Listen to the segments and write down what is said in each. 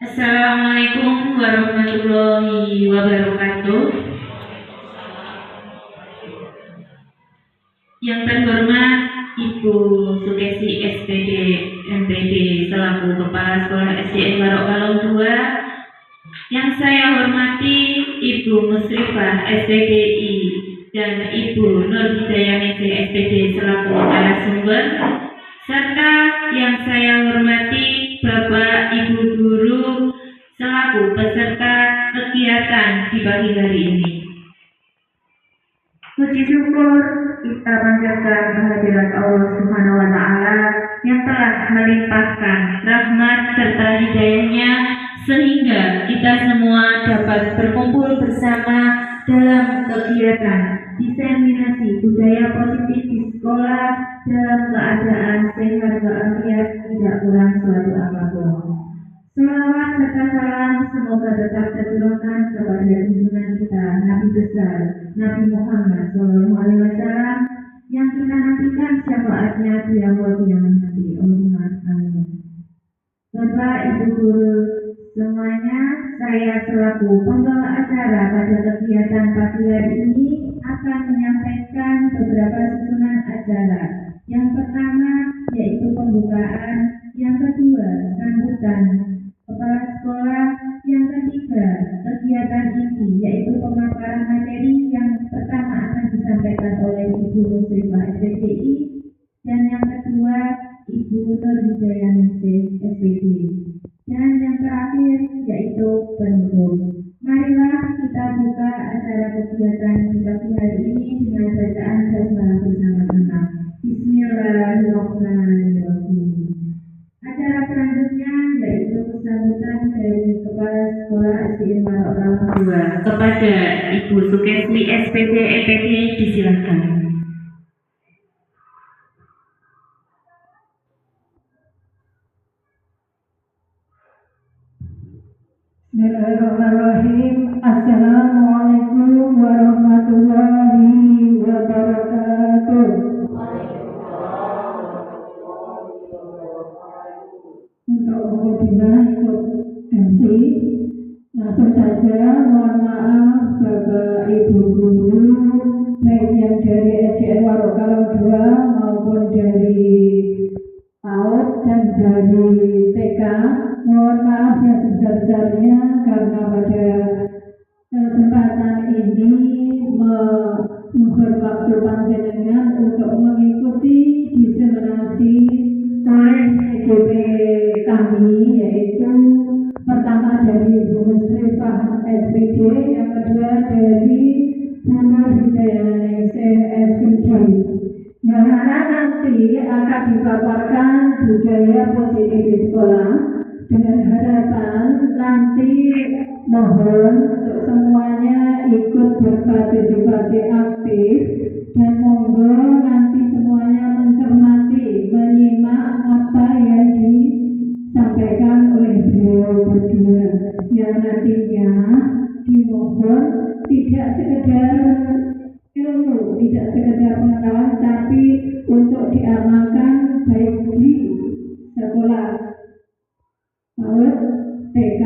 Assalamualaikum warahmatullahi wabarakatuh. Yang terhormat Ibu Sukesi SPD MPD selaku Kepala Sekolah SDN Barok Kalong 2, yang saya hormati Ibu Musrifah SPDI dan Ibu Nur Hidayanisi SPD selaku narasumber, serta yang saya hormati Bapak Ibu Guru selaku peserta kegiatan di pagi hari ini. Puji syukur kita panjatkan kehadirat Allah Subhanahu wa Ta'ala yang telah melimpahkan rahmat serta hidayahnya sehingga kita semua dapat berkumpul bersama dalam kegiatan diseminasi budaya positif di sekolah dalam keadaan sehat walafiat, tidak kurang suatu apapun. Salawat serta salam semoga tetap tercurahkan kepada junjungan kita Nabi besar Nabi Muhammad SAW yang kita nantikan syafaatnya di awal kiamat nanti. Allahumma amin. Bapak Ibu Guru semuanya, saya selaku pembawa acara pada kegiatan pagi hari ini akan menyampaikan beberapa susunan acara. Yang pertama yaitu pembukaan, yang kedua sambutan kepala sekolah, yang ketiga kegiatan ini yaitu pemaparan materi yang pertama akan disampaikan oleh Ibu Musrifah SPDI dan yang kedua Ibu Nur Hidayanisi SPD, dan yang terakhir yaitu penutup. Marilah kita buka acara kegiatan di pagi hari ini dengan bacaan basmalah bersama-sama. Bismillahirrahmanirrahim. Acara selanjutnya yaitu sambutan dari Kepala Sekolah SDN Barok Kalong 2 kepada Ibu Sukesi SPD EPD, disilakan. Bismillahirrahmanirrahim. Assalamualaikum warahmatullahi wabarakatuh. Untuk mukadimah ikut MC, langsung saja mohon maaf Bapak Ibu Guru baik yang dari SDN Barok Kalong 2 maupun dari PAUD dan dari TK. Mohon maaf yang sebesar-besarnya karena pada kesempatan ini mohon waktu panjenengan untuk mengikuti diseminasi oleh EGP kami, yaitu pertama dari Ibu Musrifah SPD, yang kedua dari Bu Nur Hidayanisi SPD. Yang mana nanti akan dipaparkan budaya positif di sekolah dengan harapan nanti mohon untuk semuanya ikut berpartisipasi aktif dan monggo nanti semuanya mencermati, menyimak apa yang disampaikan oleh beliau berdua, yang nantinya dimohon tidak sekedar ilmu, tidak sekedar pengetahuan, tapi untuk diamalkan baik di sekolah PAUD, TK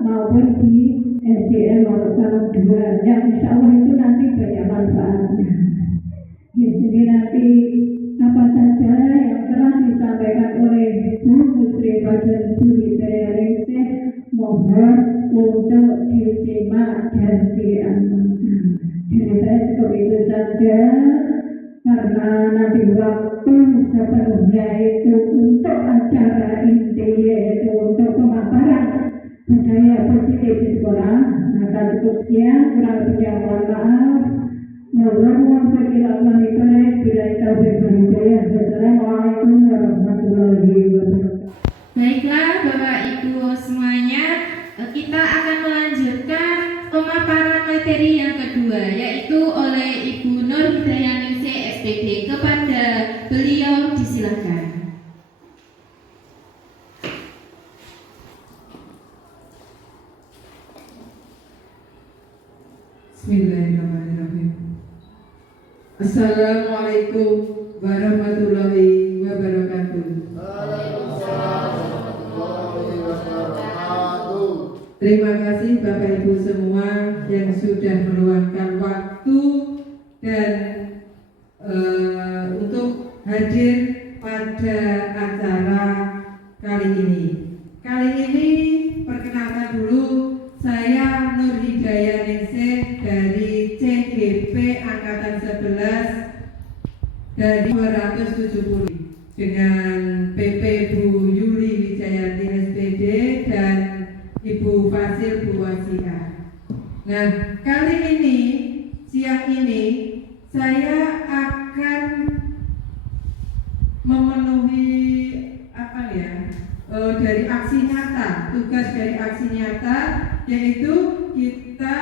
maupun di SDN Barok Kalong 2, yang insya Allah itu nanti banyak manfaatnya. Ya, jadi nanti apa saja yang telah disampaikan oleh Bu Musrifah dan Bu Hidayanisi mohon untuk disimak dan diamalkan. Jadi saya cukup itu saja karena nanti waktu sepenuhnya itu untuk acara inti, yaitu untuk pemaparan budaya positif di sekolah. Maka cukup sekian, kurang lebihnya mohon maaf. Wassalamualaikum warahmatullahi wabarakatuh. Baiklah Bapak Ibu semuanya, kita akan melanjutkan pemaparan materi yang kedua yaitu oleh Ibu Nur Hidayanisi SPD. Kepada beliau disilakan. Bismillahirrahmanirrahim. Assalamualaikum warahmatullahi wabarakatuh. kasih Bapak Ibu semua yang sudah meluangkan waktu dan untuk hadir pada acara kali ini. Kali ini perkenalkan dulu, saya Nur Hidayah Ningsih dari CGP Angkatan 11 dari 270 dengan PP Bu Yuli Wijayanti SPD dan Ibu Fasil Bu Wasiah. Nah, kali ini, siang ini, saya akan memenuhi dari aksi nyata, tugas dari aksi nyata, yaitu kita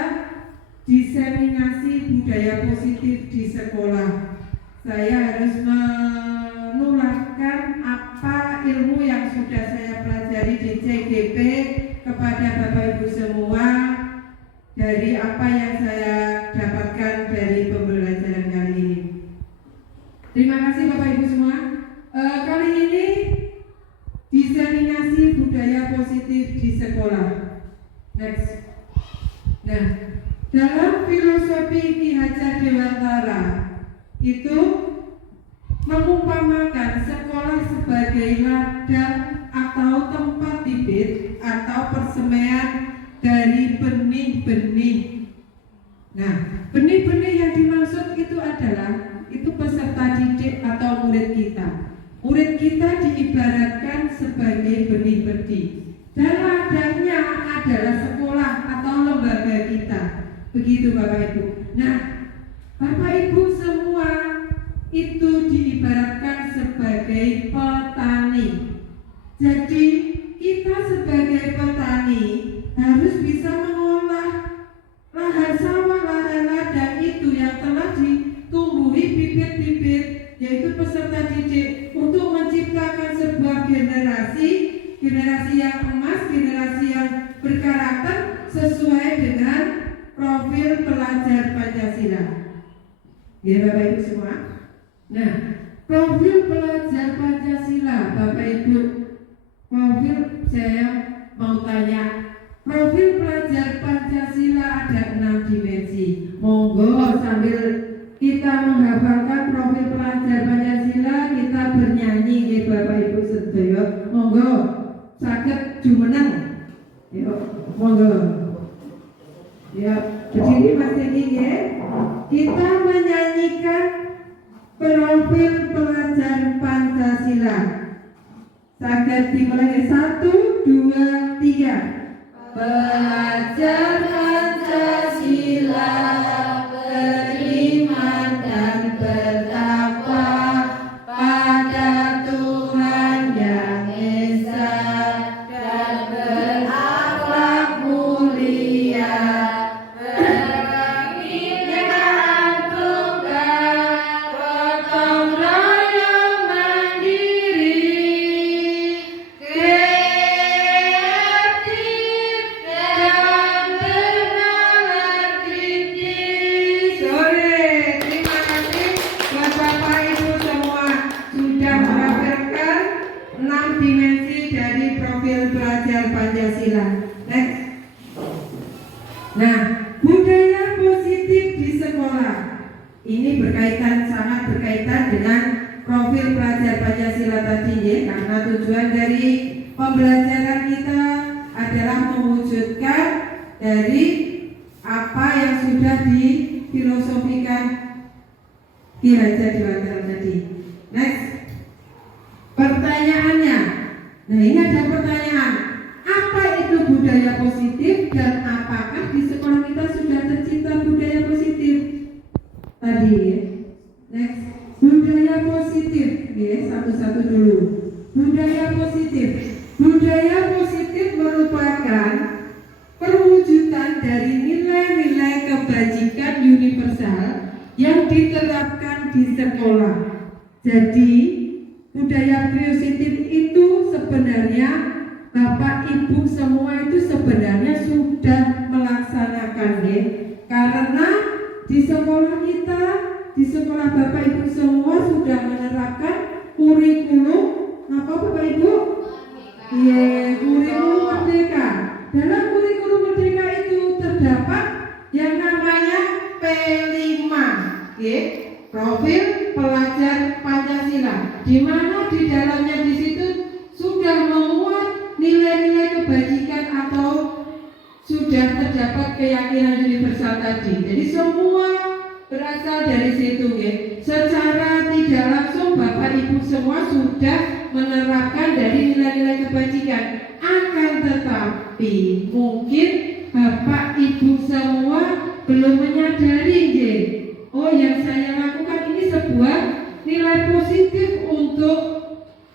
diseminasi budaya positif di sekolah. Saya harus menularkan apa ilmu yang sudah saya pelajari di CGP kepada Bapak Ibu semua dari apa yang saya dapatkan dari pembelajaran kali ini. Terima kasih Bapak Ibu semua. Kali ini diseminasi budaya positif di sekolah. Next. Nah, dalam filosofi Ki Hajar Dewantara itu mengumpamakan sekolah sebagai ladang atau tempat bibit atau persemaian dari benih-benih. Nah, benih-benih yang dimaksud itu adalah peserta didik atau murid kita. Murid kita diibaratkan sebagai benih-benih dan ladangnya adalah sekolah atau lembaga kita. Begitu Bapak Ibu. Nah, Bapak Ibu semua itu diibaratkan sebagai petani. Jadi kita sebagai petani harus bisa mengolah lahan sawah, lahan ladang itu yang telah ditumbuhi bibit-bibit, yaitu peserta didik, untuk menciptakan sebuah generasi yang emas, generasi yang berkarakter sesuai dengan profil pelajar Pancasila. Ya Bapak Ibu semua. Nah, profil pelajar Pancasila, Bapak Ibu, profil saya mau tanya, profil pelajar Pancasila ada 6 dimensi. Monggo sambil kita menghafalkan profil pelajar Pancasila, kita bernyanyi ya Bapak Ibu sedaya. Monggo saged jumeneng. Yuk, monggo. Ya, berdiri Mas Egi ya. Kita menyanyikan profil pelajar Pancasila. Saged dimulai 1, 2, 3. Pelajar Pancasila beriman dan bertakwa pada Tuhan Yang Esa dan berakhlak mulia, berpindah tunggal, gotong royong mandiri, kreatif dan bernalar kritis. Sore, terima kasih buat Bapak Ibu semua sudah menghafalkan 6 dimensi dari profil pelajar Pancasila. Next. Nah, budaya positif di sekolah ini sangat berkaitan dengan profil pelajar Pancasila tadi ya, karena tujuan dari pembelajaran kita adalah mewujudkan dari apa yang sudah difilosofikan Ki Hajar Dewantara tadi. Next. Pertanyaannya. Nah, ini ada pertanyaan. Apa itu budaya positif dan apakah di sekolah kita sudah tercipta budaya positif? Tadi ya. Next. Budaya positif. Ya, satu-satu dulu. Budaya positif. Budaya positif merupakan perwujudan dari nilai-nilai kebajikan universal yang diterapkan di sekolah. Jadi, budaya positif itu sebenarnya Bapak Ibu semua itu sebenarnya sudah melaksanakan ya. Karena di sekolah kita, di sekolah Bapak Ibu semua sudah menerapkan kurikulum apa Bapak Ibu? Iya, kurikulum merdeka. Dalam kurikulum merdeka terdapat yang namanya P5, profil pelajar Pancasila, di mana di dalamnya di situ sudah memuat nilai-nilai kebajikan atau sudah terdapat keyakinan universal tadi. Jadi semua berasal dari situ, secara tidak langsung Bapak Ibu semua sudah menerapkan dari nilai-nilai kebajikan. Akan tetapi mungkin Bapak Ibu semua belum menyadari, oh yang saya lakukan ini sebuah nilai positif untuk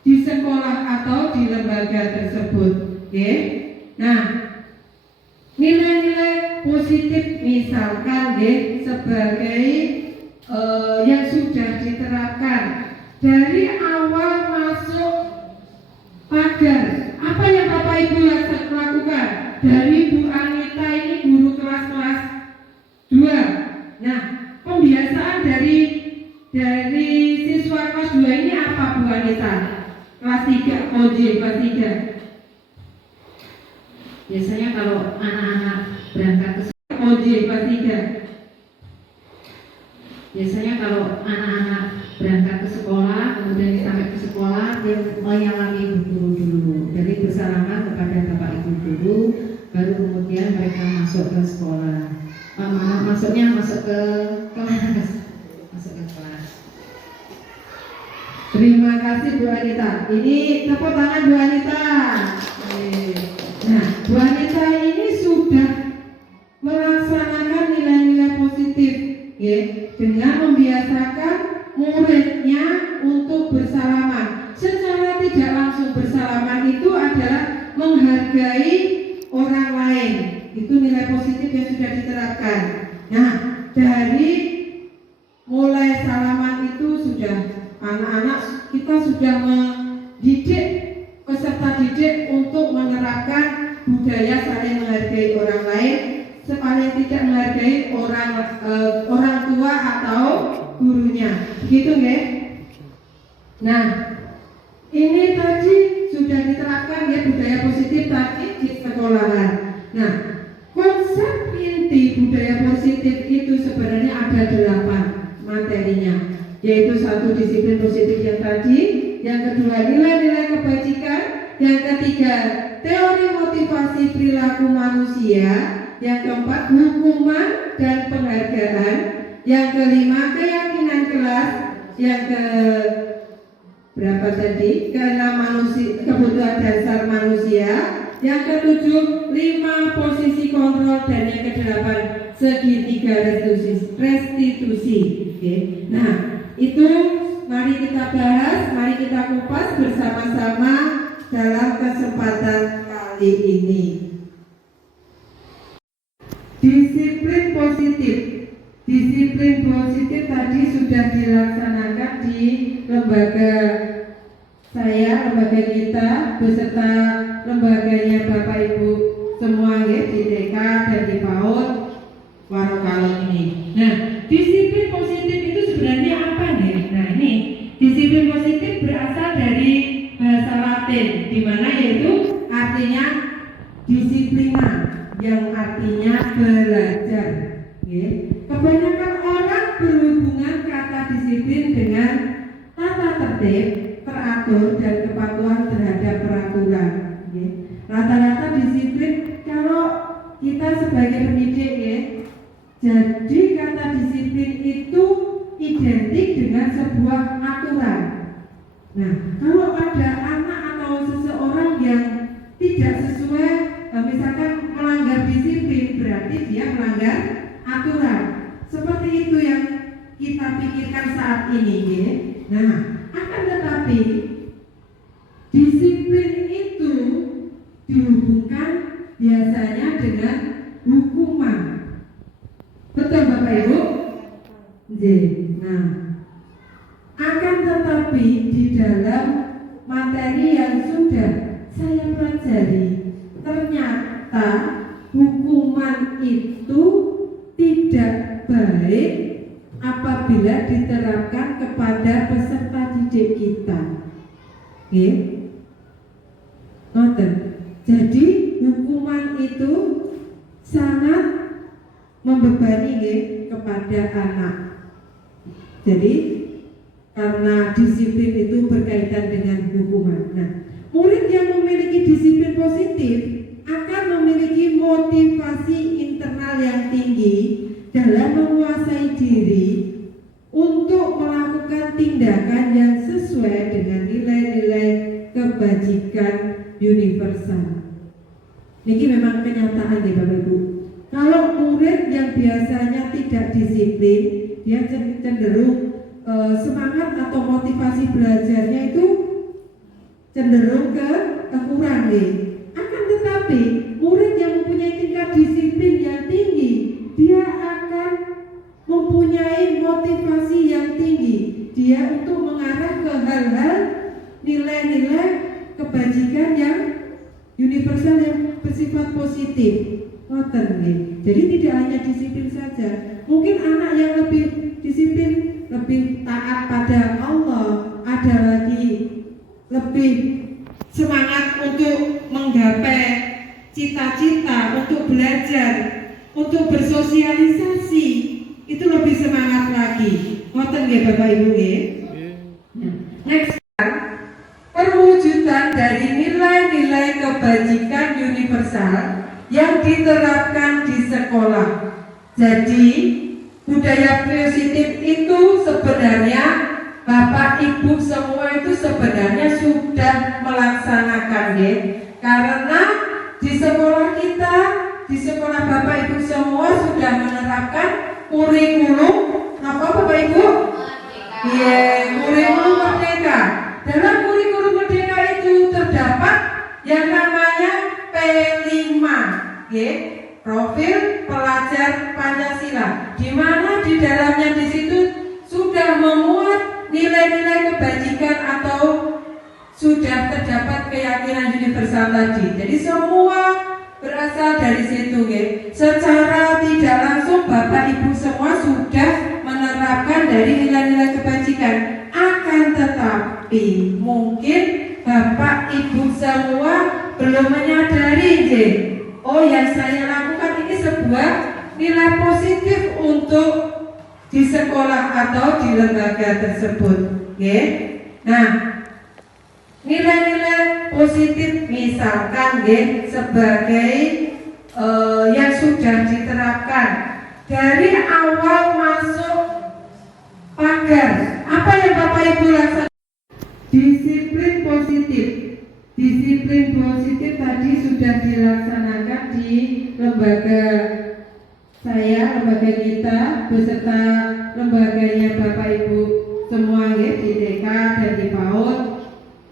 di sekolah atau di lembaga tersebut. Nah, nilai-nilai positif misalkan sebagai yang sudah diterapkan dari awal masuk pagar. Apa yang Bapak Ibu lakukan? Dari Bu Anita ini guru kelas 2. Nah, pembiasaan dari siswa kelas 2 ini apa Bu Anita? Kelas 3, kelas 3. Biasanya kalau anak-anak berangkat ke kelas 3. Biasanya kalau anak-anak berangkat ke sekolah, kemudian sampai ke sekolah, dia menyalami ibu guru dulu. Jadi bersalaman kepada bapak ibu guru, baru kemudian mereka masuk ke sekolah. Masuk ke kelas. Terima kasih Bu Anita. Ini tepuk tangan Bu Anita. Nah, Bu Anita ini sudah melaksanakan nilai-nilai positif, dengan membiasakan muridnya untuk bersalaman. Secara tidak langsung bersalaman itu adalah menghargai orang lain. Itu nilai positif yang sudah diterapkan. Nah, dari mulai salaman itu sudah anak-anak kita sudah mendidik peserta didik untuk menerapkan budaya saling menghargai orang lain, paling tidak menghargai orang tua atau gurunya, begitu nggih? Nah, ini tadi sudah diterapkan budaya positif tadi di sekolahan. Nah, konsep inti budaya positif itu sebenarnya ada 8 materinya, yaitu 1 disiplin positif yang tadi, yang kedua nilai-nilai kebajikan, yang ketiga teori motivasi perilaku manusia, yang keempat hukuman dan penghargaan, yang kelima keyakinan kelas, yang ke berapa tadi? Keenam kebutuhan dasar manusia, yang ketujuh 5 posisi kontrol, dan yang kedelapan segitiga restitusi. Nah, itu mari kita bahas, mari kita kupas bersama-sama dalam kesempatan kali ini. Disiplin positif. Disiplin positif tadi sudah dilaksanakan di lembaga saya, lembaga kita, beserta lembaganya Bapak Ibu semua di TK dan di PAUD Warokalong ini. Nah, disiplin positif itu sebenarnya apa nih? Nah, ini disiplin positif berasal dari bahasa Latin, di mana yaitu artinya disiplina, yang artinya belajar. Kebanyakan orang berhubungan kata disiplin dengan tata tertib, teratur, dan kepatuhan terhadap peraturan. Rata-rata disiplin kalau kita sebagai pendidik, jadi kata disiplin itu identik dengan sebuah aturan. Nah, kalau ada anak atau seseorang yang tidak sesuai, misalkan melanggar disiplin, berarti dia melanggar aturan. Seperti itu yang kita pikirkan saat ini. Nah, akan tetapi disiplin itu dihubungkan biasanya dengan hukuman. Betul Bapak Ibu? Nah, akan tetapi di dalam materi yang sudah saya pelajari, ternyata hukuman itu tidak baik apabila diterapkan kepada peserta didik kita. Jadi hukuman itu sangat membebani nggih kepada anak. Jadi karena disiplin itu berkaitan dengan hukuman. Nah, murid yang memiliki disiplin positif akan memiliki motivasi internal yang tinggi dalam menguasai diri untuk melakukan tindakan yang sesuai dengan nilai-nilai kebajikan universal. Ini memang kenyataan ya Bapak Ibu. Kalau murid yang biasanya tidak disiplin, dia cenderung semangat atau motivasi belajarnya itu cenderung kurang nih. Akan tetapi murid yang mempunyai tingkat disiplin yang tinggi, dia akan mempunyai motivasi yang tinggi. Dia untuk mengarah ke hal-hal nilai-nilai kebajikan yang universal yang bersifat positif. Jadi tidak hanya disiplin saja. Mungkin anak yang lebih disiplin, lebih taat pada Allah, ada lagi lebih semangat untuk menggapai cita-cita, untuk belajar, untuk bersosialisasi, itu lebih semangat lagi. Ngoten nggih Bapak Ibu nggih. Next, perwujudan dari nilai-nilai kebajikan universal yang diterapkan di sekolah. Jadi budaya positif itu sebenarnya Bapak Ibu semua itu sebenarnya sudah melaksanakan ya. Karena di sekolah kita, di sekolah Bapak Ibu semua sudah menerapkan kurikulum apa Bapak Ibu? Iya, kurikulum merdeka. Dalam kurikulum merdeka itu terdapat yang namanya P5, ya, profil pelajar Pancasila, di mana di dalamnya di situ sudah memuat nilai-nilai kebajikan atau sudah terdapat keyakinan universal tadi. Jadi semua berasal dari situ, ya. Secara tidak langsung Bapak Ibu semua sudah menerapkan dari nilai-nilai kebajikan. Akan tetapi mungkin Bapak Ibu semua belum menyadari, oh yang saya lakukan ini sebuah nilai positif untuk di sekolah atau di lembaga tersebut. Nah, nilai-nilai positif misalkan sebagai yang sudah diterapkan dari awal masuk pagar. Apa yang Bapak Ibu lakukan? Disiplin positif. Disiplin positif tadi sudah dilaksanakan di lembaga saya, lembaga kita beserta lembaganya Bapak Ibu semua ya, di TK dan di PAUD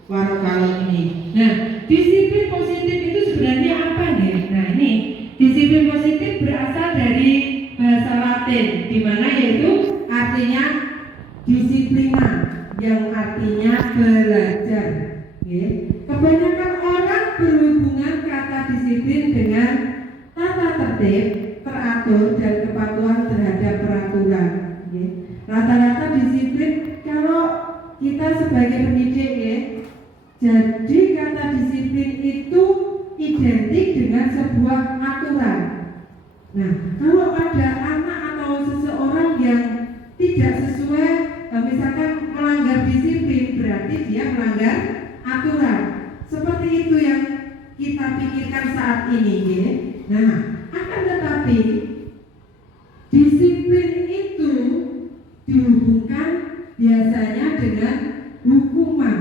Warokalong ini. Nah, disiplin positif itu sebenarnya apa nih? Nah, ini disiplin positif berasal dari bahasa Latin, di mana yaitu artinya disiplina, yang artinya belajar. Kebanyakan orang berhubungan kata disiplin dengan tata tertib, teratur, dan kepatuhan terhadap peraturan. Rata-rata disiplin kalau kita sebagai pendidik jadi kata disiplin itu identik dengan sebuah aturan. Nah, kalau ada anak atau seseorang yang tidak sesuai, misalkan melanggar disiplin, berarti dia melanggar aturan. Seperti itu yang kita pikirkan saat ini. Nah, akan tetapi disiplin itu dihubungkan biasanya dengan hukuman.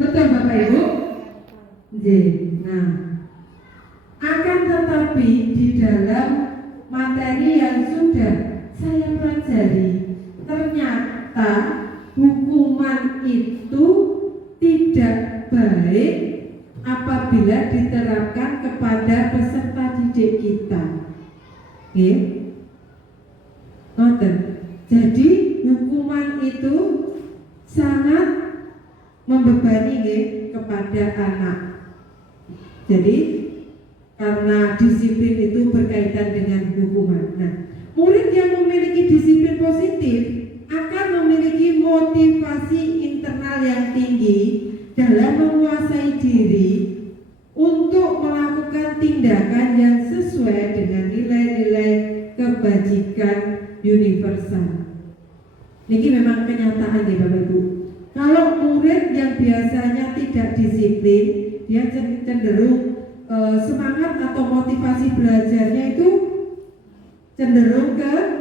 Betul Bapak Ibu? Nah, akan tetapi di dalam materi yang sudah saya pelajari, ternyata hukuman itu tidak baik apabila diterapkan kepada peserta didik kita. Jadi hukuman itu sangat membebani kepada anak. Jadi karena disiplin itu berkaitan dengan hukuman. Nah, murid yang memiliki disiplin positif akan memiliki motivasi internal yang tinggi dalam menguasai diri untuk melakukan tindakan yang sesuai dengan nilai-nilai pendidikan universal. Ini memang kenyataan ya Bapak Ibu. Kalau murid yang biasanya tidak disiplin, dia cenderung semangat atau motivasi belajarnya itu cenderung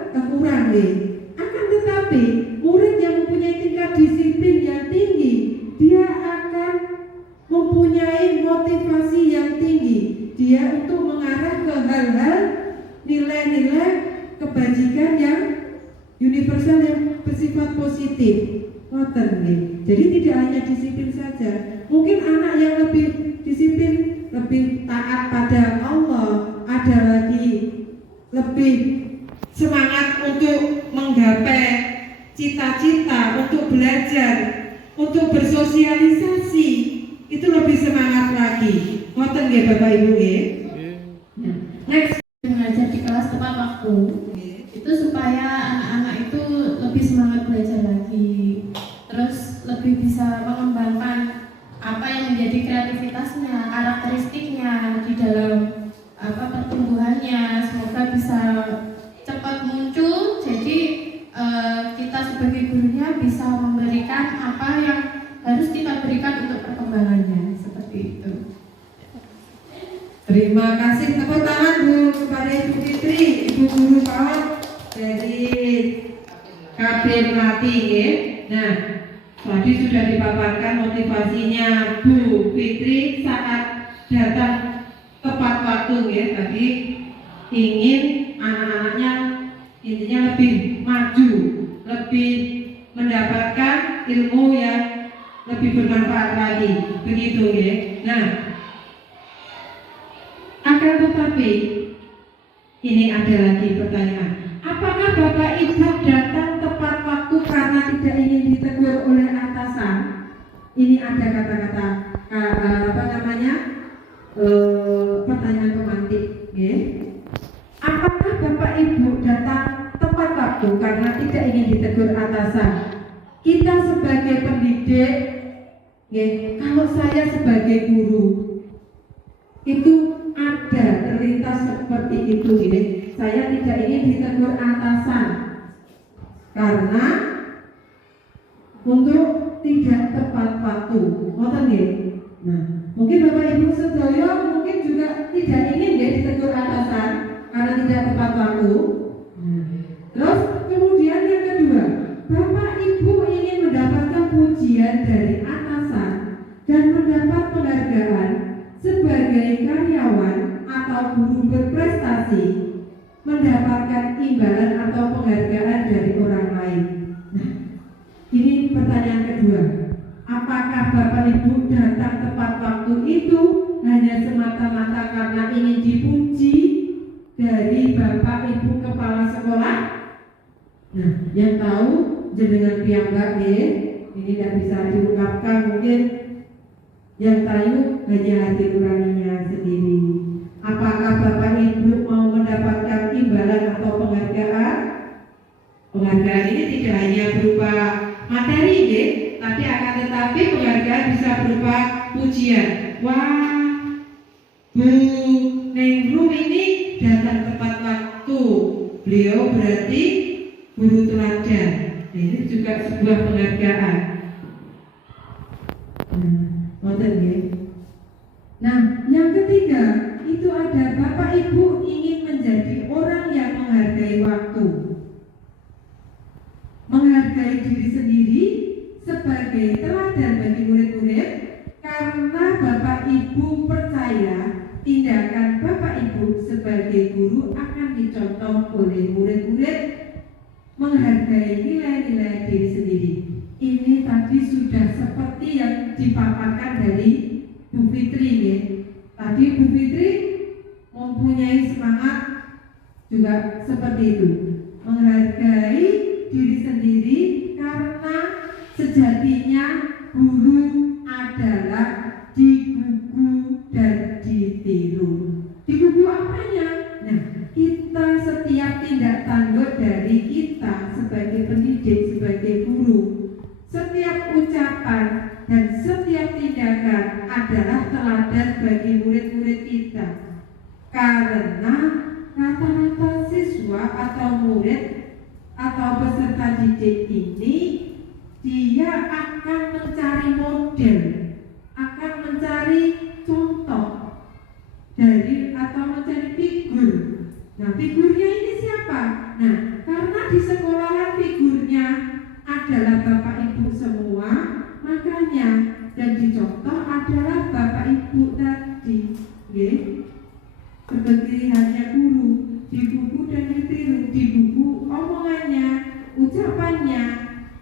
kurang nih. Akan tetapi murid yang mempunyai tingkat disiplin yang tinggi, dia akan mempunyai motivasi yang tinggi. Dia untuk mengarah ke hal-hal nilai-nilai kebajikan yang universal yang bersifat positif. Jadi tidak hanya disiplin saja. Mungkin anak yang lebih disiplin, lebih taat pada Allah, ada lagi lebih semangat untuk menggapai cita-cita, untuk belajar, untuk bersosialisasi, itu lebih semangat lagi. Ngoten nggih Bapak Ibu nggih. Next, mengajar di kelas tepat waktu itu supaya anak-anak itu lebih semangat belajar lagi, terus lebih bisa mengembangkan apa yang menjadi kreativitasnya, karakteristiknya di dalam pertumbuhannya. Semoga bisa cepat muncul. Jadi kita sebagai gurunya bisa memberikan apa yang harus kita berikan untuk perkembangannya, seperti itu. terima kasih, tepuk tangan Bu kepada Ibu Fitri, Ibu Guru PAUD dari Kabin Melati ya. Nah, tadi sudah dipaparkan motivasinya Bu Fitri saat datang tepat waktu ya. Tadi ingin anak-anaknya intinya lebih maju, lebih mendapatkan ilmu yang lebih bermanfaat lagi, begitu ya. Nah, akan tetapi ini ada lagi pertanyaan. Apakah Bapak Ibu datang tepat waktu karena tidak ingin ditegur oleh atasan? Ini ada kata-kata pertanyaan pemantik. Ya. Apakah Bapak Ibu datang tepat waktu karena tidak ingin ditegur atasan? Kita sebagai pendidik, ya, kalau saya sebagai guru, itu ada terlintas seperti itu ya. Saya tidak ingin ditegur atasan karena untuk tidak tepat waktu. Ngoten nggih. Nah, mungkin Bapak Ibu sedaya mungkin juga tidak ingin ya ditegur atasan karena tidak tepat waktu. Terus kemudian yang kedua, Bapak Ibu ingin mendapatkan pujian dari atasan dan mendapat penghargaan sebagai karyawan atau guru berprestasi, mendapatkan imbalan atau penghargaan dari orang lain. Nah, ini pertanyaan kedua. Apakah Bapak Ibu datang tepat waktu itu hanya semata-mata karena ingin dipuji dari Bapak Ibu kepala sekolah? Nah, yang tahu jenengan piyambak nggih, ini tidak bisa diungkapkan, mungkin yang tahu hanya hati nuraninya sendiri. Apakah Bapak Ibu mau mendapatkan imbalan atau penghargaan? Penghargaan ini tidak hanya berupa materi, ya, tapi akan tetapi penghargaan bisa berupa pujian. Wah, Bu Nengru ini datang tepat waktu. Beliau berarti guru teladan. Ini juga sebuah penghargaan. Nah, yang ketiga itu ada Bapak Ibu ingin menjadi orang yang menghargai waktu, menghargai diri sendiri sebagai teladan bagi murid-murid, karena Bapak Ibu percaya tindakan Bapak Ibu sebagai guru akan dicontoh oleh murid-murid menghargai nilai-nilai diri sendiri. Ini tadi sudah seperti yang dipaparkan dari Bu Fitri ya. Tadi Bu Fitri mempunyai semangat juga seperti itu, menghargai diri sendiri karena sejatinya guru adalah digugu dan ditiru. Digugu apanya? Nah, kita setiap tindak tanduk dari kita sebagai pendidik, sebagai guru, setiap ucapan dan setiap tindakan adalah teladan bagi murid-murid kita. Karena rata-rata siswa atau murid atau peserta didik ini dia akan mencari model, akan mencari contoh dari atau mencari figur. Nah, figurnya ini siapa? Nah, karena di sekolahan figurnya adalah Bapak Ibu semua, makanya dan dicontoh adalah Bapak Ibu tadi, seperti halnya guru di buku dan ditiru, di buku omongannya, ucapannya,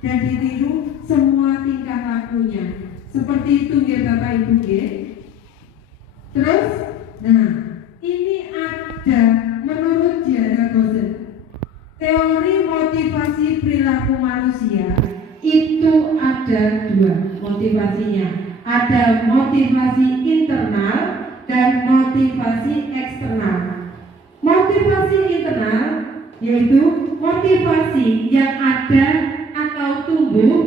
dan ditiru semua tingkah lakunya. Seperti itu Bapak Ibu. Terus, nah ini ada menurut Diana Gosen, teori motivasi perilaku manusia itu ada dua motivasinya. Ada motivasi internal dan motivasi eksternal. Motivasi internal yaitu motivasi yang ada atau tumbuh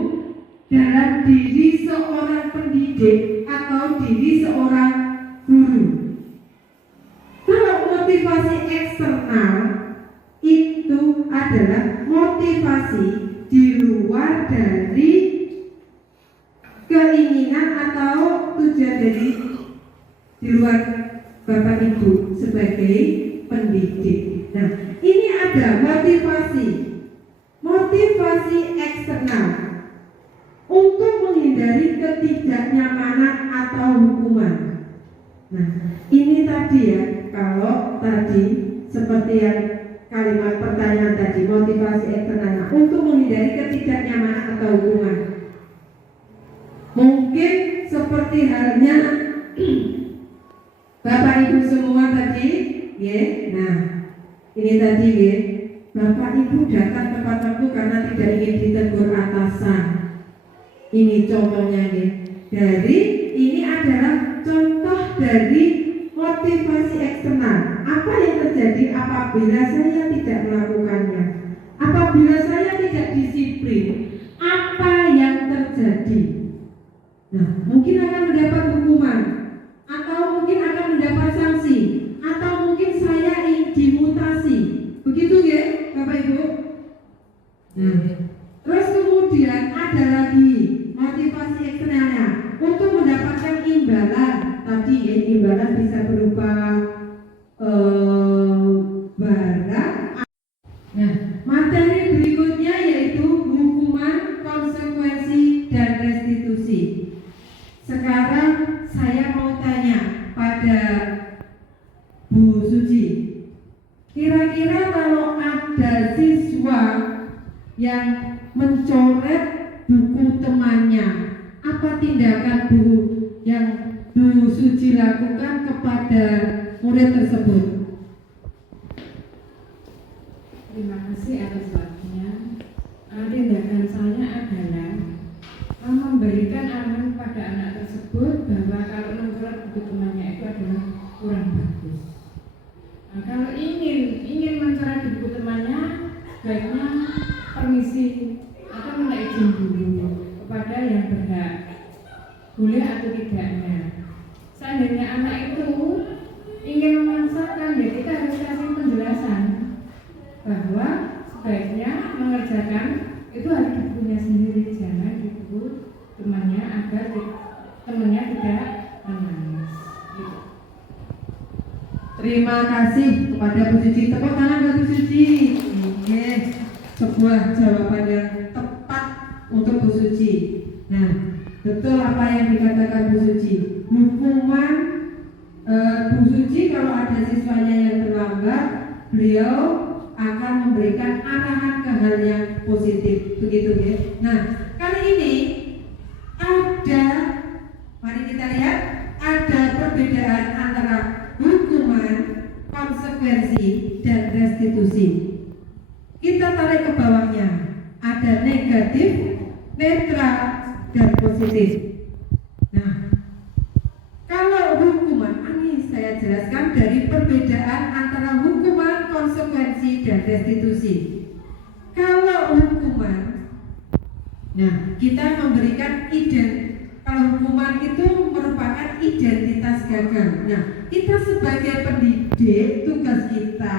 dalam diri seorang pendidik atau diri seorang guru. Kalau motivasi eksternal itu adalah motivasi di luar dari keinginan atau tujuan dari di luar Bapak Ibu sebagai pendidik. Nah, ini ada motivasi eksternal untuk menghindari ketidaknyamanan atau hukuman. Nah, ini tadi ya, kalau tadi seperti yang kalimat pertanyaan tadi, motivasi eksternal untuk menghindari ketidaknyamanan atau hukuman. Mungkin seperti halnya Bapak Ibu semua tadi, nah ini tadi Bapak Ibu datang kepadaku karena tidak ingin ditegur atasan. Ini contohnya dari ini adalah contoh dari motivasi eksternal. Apa yang terjadi apabila saya tidak melakukannya? Apabila saya tidak disiplin, apa yang terjadi? Nah, mungkin akan mendapat hukuman, atau mungkin akan mendapat sanksi, atau mungkin saya dimutasi. Begitu Bapak Ibu? Nah, terus kemudian ada lagi motivasi eksternalnya untuk mendapatkan imbalan. Tadi imbalan bisa berupa barang. Nah, materi berikutnya yaitu hukuman, konsekuensi, dan restitusi. Sekarang saya mau tanya pada Bu Suci, kira-kira kalau ada siswa yang mencoret buku temannya, apa tindakan Bu yang Bu Suci lakukan kepada murid tersebut? Terima kasih atas waktunya. Tindakan saya adalah memberikan arahan pada anak tersebut bahwa kalau mencoret buku temannya itu adalah kurang bagus. Nah, kalau ingin mencoret buku temannya, baiknya permisi atau minta izin dulu kepada yang berhak, boleh atau tidaknya. Seandainya anak itu ingin memaksakan, ya kita harus kasih penjelasan bahwa sebaiknya mengerjakan itu harus di bukunya sendiri, jangan di buku temannya agar temannya tidak menangis. Gitu. Terima kasih kepada Bu Suci. Tepuk tangan buat Bu Suci. Oke, sebuah jawaban yang tepat untuk Bu Suci. Nah, betul apa yang dikatakan Bu Suci. Hukuman Bu Suci kalau ada siswanya yang terlambat, beliau akan memberikan arahan ke hal yang positif, begitu ya. Nah, kali ini ada, mari kita lihat, ada perbedaan antara hukuman, konsekuensi, dan restitusi. Kita tarik ke bawahnya, ada negatif, netral, dan positif. Nah, kalau hukuman, ini saya jelaskan dari perbedaan antara hukuman, konsekuensi, dan restitusi. Kalau hukuman, nah kita memberikan kalau hukuman itu merupakan identitas gagal. Nah, kita sebagai pendidik, tugas kita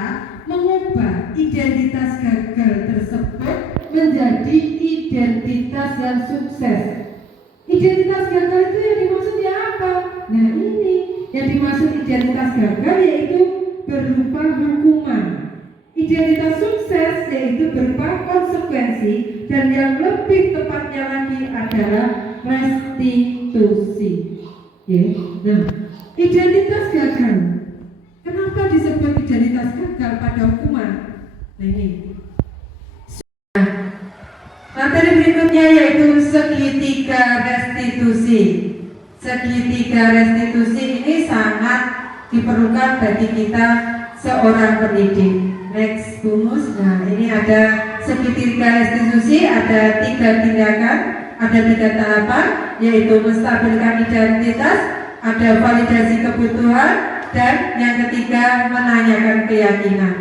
mengubah identitas gagal tersebut menjadi identitas yang sukses. Identitas gagal itu yang dimaksudnya apa? Nah ini yang dimaksud identitas gagal yaitu berupa hukuman. Identitas sukses yaitu berupa konsekuensi, dan yang lebih tepatnya lagi adalah restitusi. Ya. Nah, identitas gagal. Kenapa disebut identitas gagal pada hukuman? Nah ini. Materi berikutnya yaitu segitiga restitusi. Segitiga restitusi ini sangat diperlukan bagi kita seorang pendidik. Next, Bumus. Nah, ini ada segitiga restitusi, ada 3 tindakan, ada 3 tahapan, yaitu menstabilkan identitas, ada validasi kebutuhan, dan yang ketiga menanyakan keyakinan.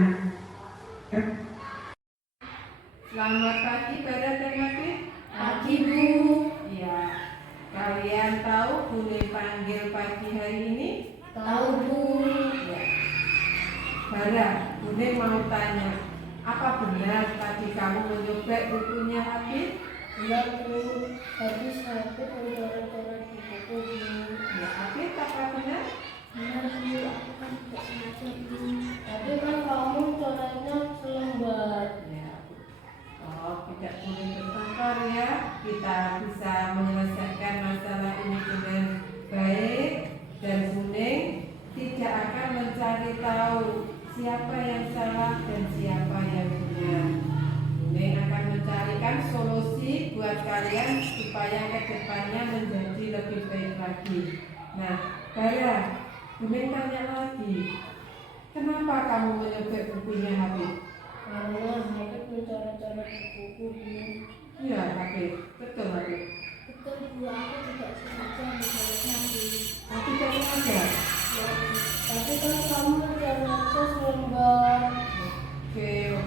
Selamat pagi pada teman-teman. Pagi, Bu. Ya, kalian tahu boleh panggil pagi hari ini? Tahu, Bu. Ya. Bara, Bune mau tanya, apa benar tadi kamu menyobek bukunya Habib? Iya, Bu. Tadi saya mencoret-coret di buku, Bu. Ya, Habib, apa benar? Benar, Bu. Aku kan tidak sengaja, Bu. Tapi kan kamu coretnya selembar. Ya. Oh, tidak boleh bertengkar ya. Kita bisa menyelesaikan masalah ini dengan baik, dan Bune tidak akan mencari tahu siapa yang salah dan siapa yang benar. Bune akan mencarikan solusi buat kalian supaya kedepannya menjadi lebih baik lagi. Nah, Bara, Bune tanya lagi, kenapa kamu menyobek bukunya Habib? Karena Habib mencoret-coret di buku, Bu. Iya, Habib, betul Habib. Betul, Bu. Aku tidak sengaja mencoretnya, Bu. Aku tidak sengaja. Tapi kan kamu coretnya selembar. Oke,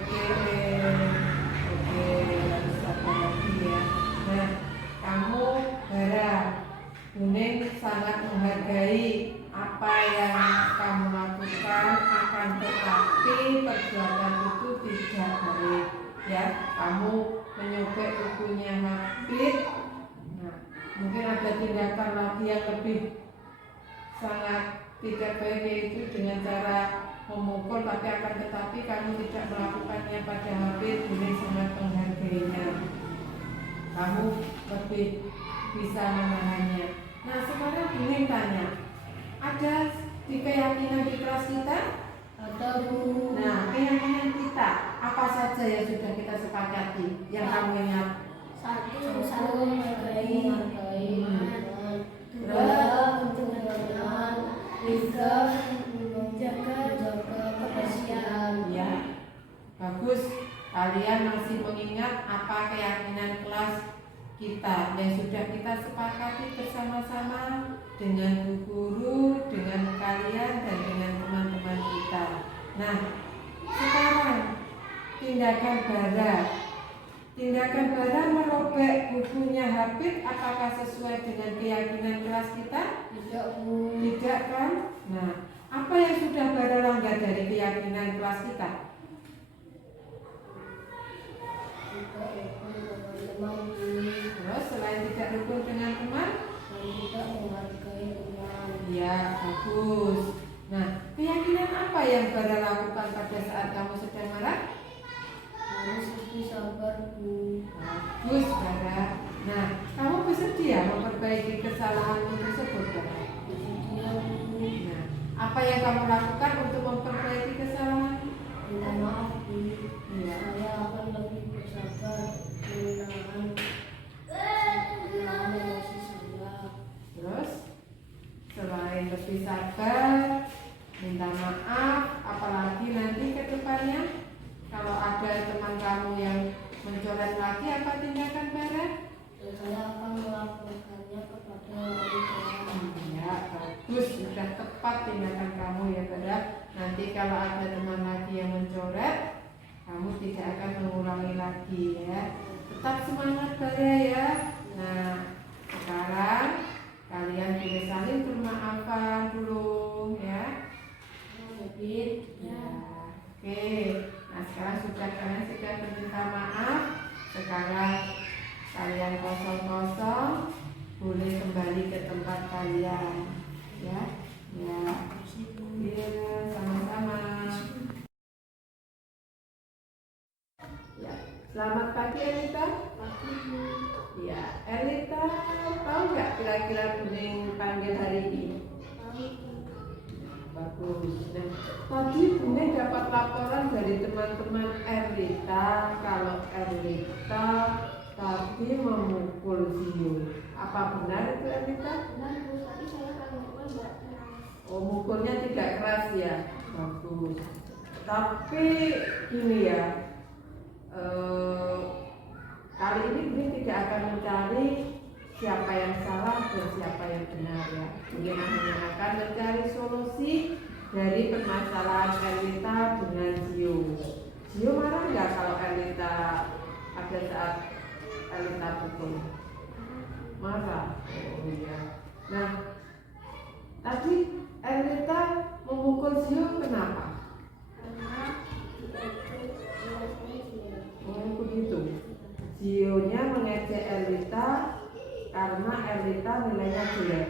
harus sabar lagi ya. Nah, kamu Bara, Buning sangat menghargai apa yang kamu lakukan, akan tetapi perbuatan itu tidak baik. Ya, kamu menyobek bukunya Habib. Nah, mungkin ada tindakan lagi yang lebih sangat tidak baik, yaitu dengan cara memukul, tapi akan tetapi kamu tidak melakukannya pada Habib. Ini sangat menghargainya. Kamu lebih bisa menahannya. Nah, sekarang ingin tanya, ada di keyakinan di kelas kita? Ada, Bu. Nah, keyakinan kita apa saja yang sudah kita sepakati? Yang kamu ingat? Satu, saling menghargai. Dua, untuk kebenaran. Tiga, menjaga kebersihan. Ya, bagus. Kalian masih mengingat apa keyakinan kelas kita yang sudah kita sepakati bersama-sama dengan bu guru, dengan kalian, dan dengan teman-teman kita. Nah, sekarang tindakan Bara. Tindakan Bara merobek bukunya Habib, apakah sesuai dengan keyakinan kelas kita? Tidak, Bu. Tidak kan? Nah, apa yang sudah Bara langgar dari keyakinan kelas kita? Tidak rukun dengan teman, Bu. Terus selain tidak rukun dengan teman? Dan tidak menghargai teman. Ya, bagus. Nah, keyakinan apa yang Bara lakukan pada saat kamu sedang marah? Harus lebih sabar, Bu. Bagus, Bara. Nah, kamu bersedia memperbaiki kesalahanmu tersebut, Bara? Bersedia, Bu. Nah, apa yang kamu lakukan untuk memperbaiki kesalahan? Minta maaf, Bu. Iya. Saya akan lebih bersabar menahan emosi saya. Terus, selain lebih sabar, minta maaf, apalagi nanti ke depannya kalau ada teman kamu yang mencoret lagi, apa tindakan Bara? Dan saya akan melaporkannya kepada wali kelas. Ya, bagus, sudah tepat tindakan kamu ya Bara. Nanti kalau ada teman lagi yang mencoret, kamu tidak akan mengulangi lagi ya. Tetap semangat Bara ya. Nah, sekarang kalian boleh saling bermaafan dulu ya. Habib, Ya, oke. Nah, sekarang kalian sudah berminta maaf. Sekarang kalian kosong-kosong, boleh kembali ke tempat kalian, ya. Ya, sama-sama. Ya, selamat pagi Elita. Ya, Elita tahu nggak kira-kira Buning panggil hari ini? Bagus. Nah, tadi Buning dapat laporan dari teman-teman Elita kalau Elita tadi memukul Zio. Apa benar itu Elita? Benar Bu, tapi saya kalau mukul nggak keras. Oh, mukulnya tidak keras ya? Bagus. Tapi ini ya, kali ini Buning tidak akan mencari siapa yang salah dan siapa yang benar ya. Buning hanya akan mencari solusi dari permasalahan Elita dengan Zio. Zio marah nggak kalau Elita pada saat Elita pukul? Marah. Oh iya. Nah, tadi Elita memukul Zio kenapa? Oh begitu. Zio-nya mengejek Elita karena Elita nilainya jelek.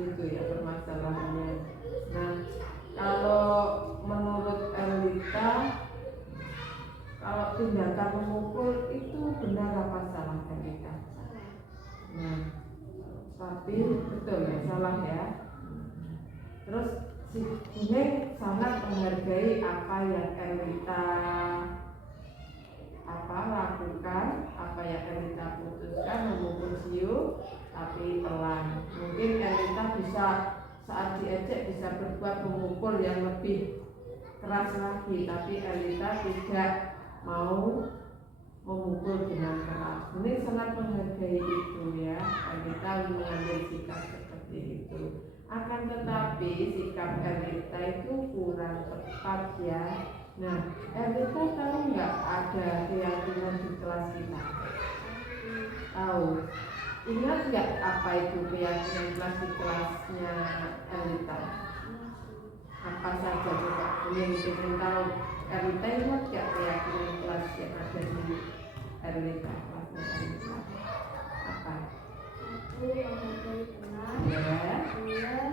Gitu ya permasalahannya. Nah, kalau menurut Elita, kalau tindakan memukul itu benar apa salah Elita? Nah, tapi betul ya, salah ya. Terus si Buning sangat menghargai apa yang Elita lakukan, apa yang Elita putuskan memukul Zio, tapi pelan. Mungkin Elita bisa saat diejek bisa berbuat memukul yang lebih keras lagi, tapi Elita tidak mau memukul dengan keras. Ini sangat menghargai itu ya. Elita mengambil sikap seperti itu. Akan tetapi sikap Elita itu kurang tepat ya. Nah, Elita tahu nggak ada keyakinan di kelas kita? Tahu. Ingat nggak apa itu keyakinan kelas di kelasnya Elita? Apa saja coba ingin tahu? Elita ingat nggak keyakinan kelas yang ada di Elita, kelasnya Elita? Apa? Aku menghargai benar. Ya.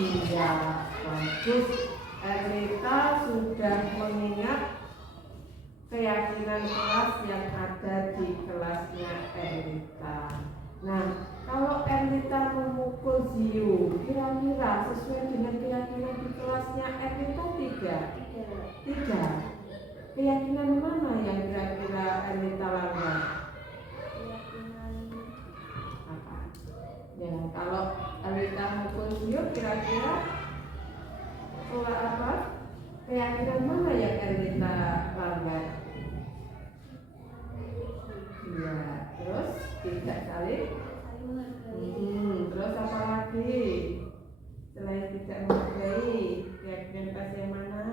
Iya, bagus. Elita sudah mengingat keyakinan kelas yang ada di kelasnya Elita. Nah, kalau Elita memukul Zio, kira-kira sesuai dengan keyakinan di kelasnya Elita tidak? Tidak. Keyakinan mana yang kira-kira Elita langgar? Apa? Ya, kalau Elita memukul Zio, kira-kira pola apa? Keyakinan mana yang Elita langgar? Iya, terus tidak saling. Terus apa lagi? Selain tidak menghargai, keyakinan kelas yang mana?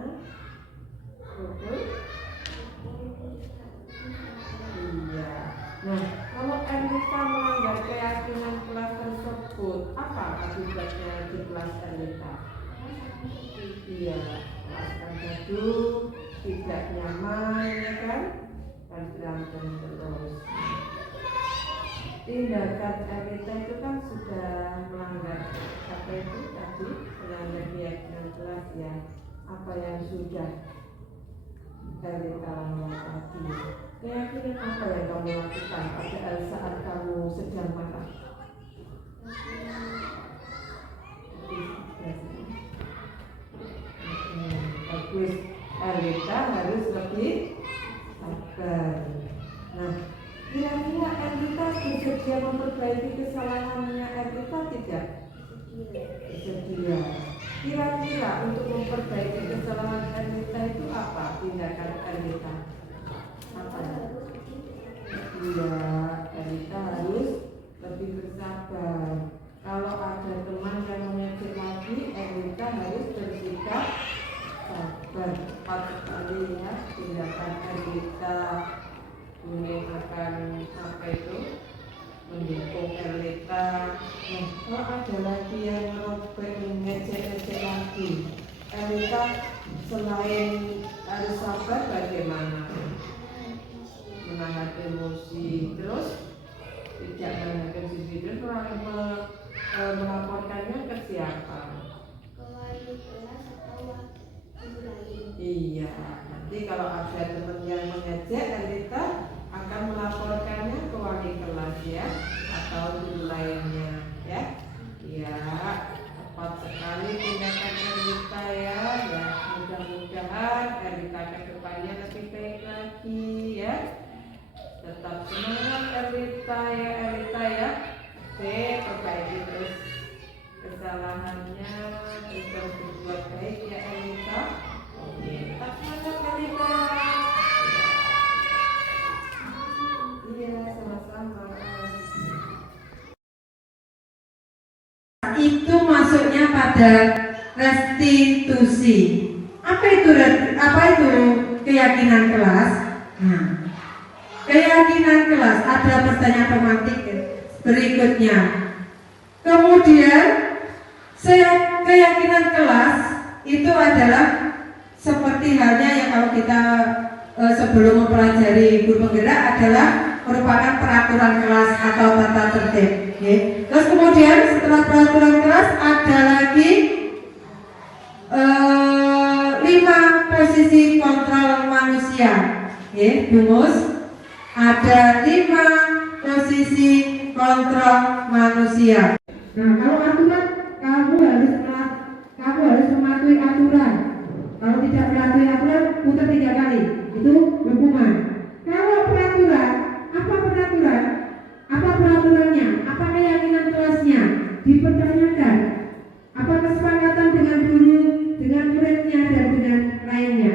Betul? Iya. Nah, kalau Elita melanggar keyakinan kelas tersebut, apa akibatnya di kelas Elita? Iya, kelas gaduh, tidak nyaman, ya kan? Dan berantem terus. Tindakan Elita itu kan sudah melanggar apa itu tadi, melanggar keyakinan kelas ya. Apa yang sudah Elita langgar tadi? Keyakinan apa yang kamu lakukan pada saat kamu sedang marah? Bagus, Elita harus lebih sabar. Nah, kira-kira Elita bersedia memperbaiki kesalahannya Elita tidak? Bersedia. Kira-kira untuk memperbaiki kesalahan Elita itu apa tindakan Elita? Apa? Iya, Elita harus lebih bersabar. Kalau ada teman yang mengejek lagi, Elita harus bersikap sabar. Tepat sekali ya tindakan Elita. Buning akan apa itu mendukung Elita Oh, ada lagi yang merobek ngecek-ngecek lagi. Elita selain harus sabar bagaimana? Menahan emosi, terus tidak menahan emosi, terus melaporkannya ke siapa? Ke wali kelas atau guru lain. Iya, nanti kalau ada teman yang mengejek, Elita akan melaporkannya ke wali kelas ya, atau guru lainnya ya. Ya, tepat sekali tindakan Elita ya. Ya, mudah-mudahan Elita ke depannya lebih baik lagi ya. Tetap semangat Elita ya. Oke, perbaiki terus kesalahannya, terus berbuat baik ya Elita. Oke, tetap semangat Elita. Iya, sama-sama. Itu masuknya pada restitusi. Apa itu keyakinan kelas? Nah, keyakinan kelas ada pertanyaan tematik berikutnya. Kemudian keyakinan kelas itu adalah seperti halnya yang kalau kita sebelum mempelajari guru penggerak adalah merupakan peraturan kelas atau tata tertib. Okay. Terus kemudian setelah peraturan kelas ada lagi 5 posisi kontrol manusia. Okay. Bungus, ada 5 posisi kontrol manusia. Nah, kalau aturan kamu harus mematuhi aturan. Kalau tidak mematuhi aturan, putar 3 kali. Itu hukuman. Kalau peraturan, apa peraturan? Apa peraturannya? Apa keyakinan kelasnya? Dipertanyakan. Apa kesepakatan dengan guru, dengan muridnya, dan dengan lainnya?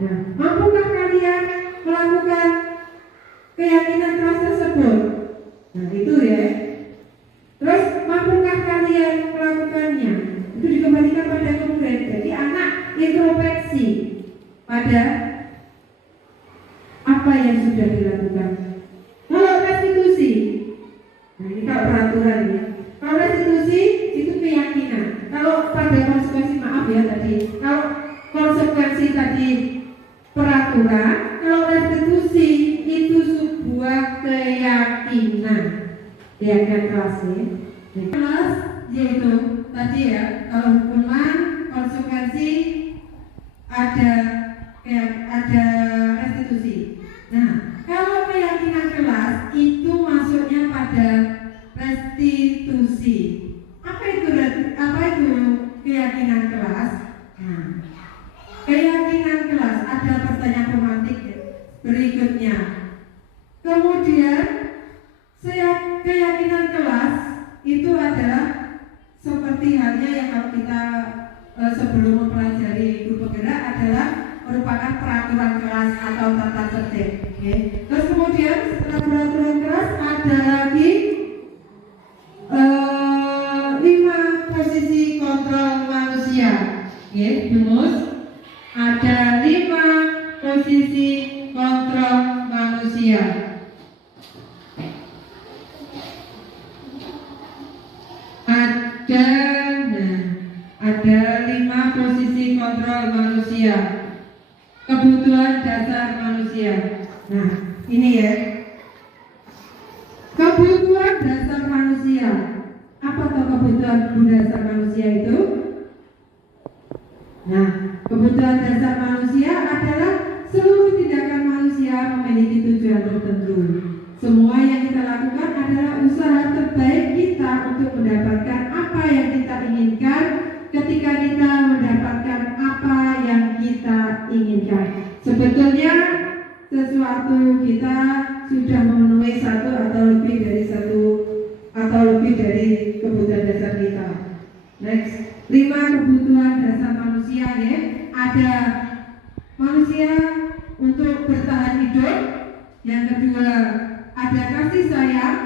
Nah, mampukah kalian melakukan keyakinan kelas tersebut? Nah, itu ya. Terus mampukah kalian melakukannya? Itu dikembalikan pada murid. Jadi anak introspeksi pada apa yang sudah dilakukan. Kalau restitusi, nah ini kalau peraturan ya. Kalau restitusi itu keyakinan. Kalau pada konsekuensi, maaf ya tadi. Kalau konsekuensi tadi peraturan, kalau restitusi itu sebuah keyakinan. Keyakinan kelas ya. Kelas yaitu tadi ya, kalau hukuman konsekuensi ada restitusi. Nah, kalau keyakinan kelas itu masuknya pada restitusi. Apa itu keyakinan kelas? Nah, keyakinan kelas ada pertanyaan pemantik berikutnya. Kemudian keyakinan kelas itu adalah seperti halnya yang kalau kita sebelum mempelajari guru penggerak adalah merupakan peraturan kelas atau tata tertib. Okay. Terus kemudian setelah peraturan kelas ada lagi 5 posisi kontrol manusia. Okay. Terus ada 5 posisi kontrol manusia. Ada 5 posisi kontrol manusia. Kebutuhan dasar manusia. Nah, ini ya. Kebutuhan dasar manusia. Apa tuh kebutuhan dasar manusia itu? Nah, kebutuhan dasar manusia adalah seluruh tindakan manusia memiliki tujuan tertentu. Semua yang kita lakukan adalah usaha terbaik kita untuk mendapatkan apa yang kita inginkan ketika kita mendapatkan apa yang kita inginkan. Sebetulnya sesuatu kita sudah memenuhi satu atau lebih dari kebutuhan dasar kita. Next, 5 kebutuhan dasar manusia ya. Ada manusia untuk bertahan hidup. Yang kedua ada kasih sayang.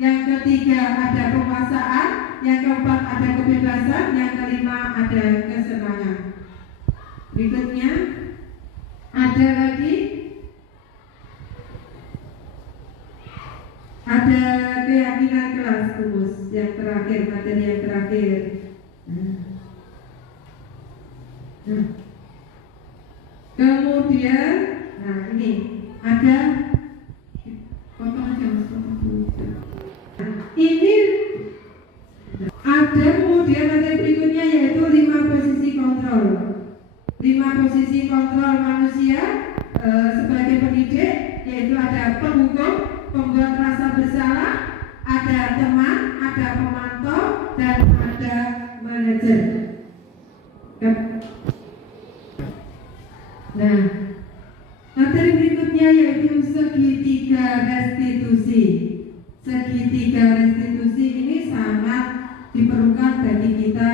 Yang ketiga ada penguasaan. Yang keempat ada kebebasan. Yang kelima ada kesenangan. Berikutnya ada lagi ada keyakinan kelas rumus. yang terakhir, materi yang terakhir. Kemudian, nah ini ada potong aja mas, potong dulu. Ini ada kemudian materi berikutnya yaitu 5 posisi kontrol. 5 posisi kontrol manusia sebagai pendidik, yaitu ada penghukum, pembuat rasa bersalah, ada teman, ada pemantau, dan ada manajer. Nah, materi berikutnya yaitu segitiga restitusi. Segitiga restitusi ini sangat diperlukan bagi kita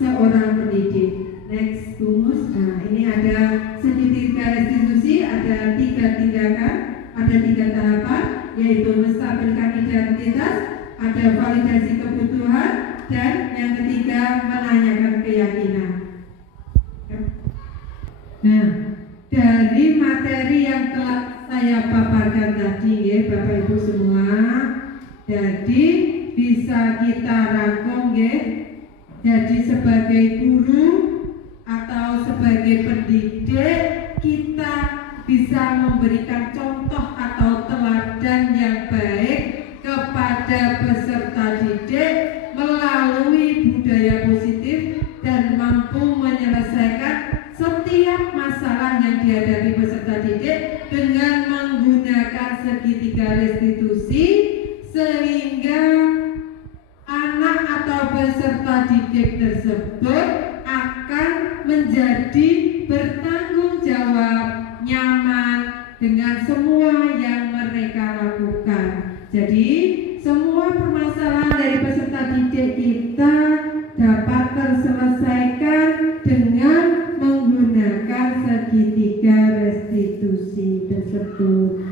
seorang pendidik. Next, Gumus. Nah, ini ada segitiga restitusi, ada 3 tindakan, ada 3 tahapan, yaitu menstabilkan identitas, ada validasi kebutuhan, dan yang ketiga menanyakan keyakinan. Nah, dari materi yang telah saya paparkan tadi ya Bapak Ibu semua, jadi bisa kita rangkum ya. Jadi sebagai guru atau sebagai pendidik, kita bisa memberikan contoh atau teladan yang baik kepada peserta didik melalui budaya positif dan mampu menyelesaikan setiap masalah yang dihadapi peserta didik dengan menggunakan segitiga restitusi, sehingga anak atau peserta didik tersebut akan menjadi bertanggung jawab, nyaman dengan semua yang mereka lakukan. Jadi semua permasalahan dari peserta didik kita dapat terselesaikan dengan menggunakan segitiga restitusi tersebut.